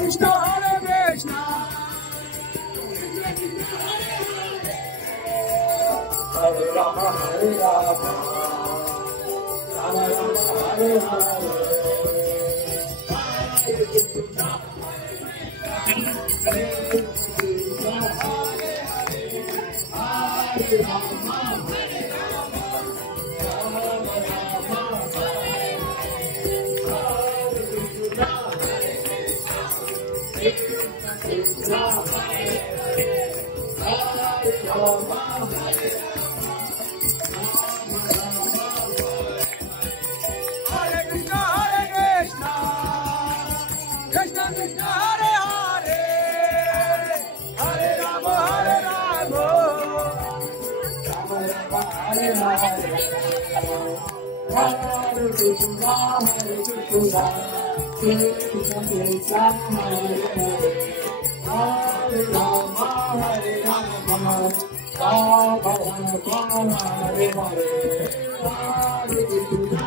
Krishna Hare Krishna Hare Rama Hare Rama Rama Rama Hare Hare Hare Krishna Hare Krishna Hare Rama Krishna Krishna Hare Hare Hare Rama Hare Rama Rama Rama Hare Hare Hare Krishna Hare Krishna Krishna Krishna Hare Hare Hare Rama Hare Rama Rama Rama Hare Hare Hare Krishna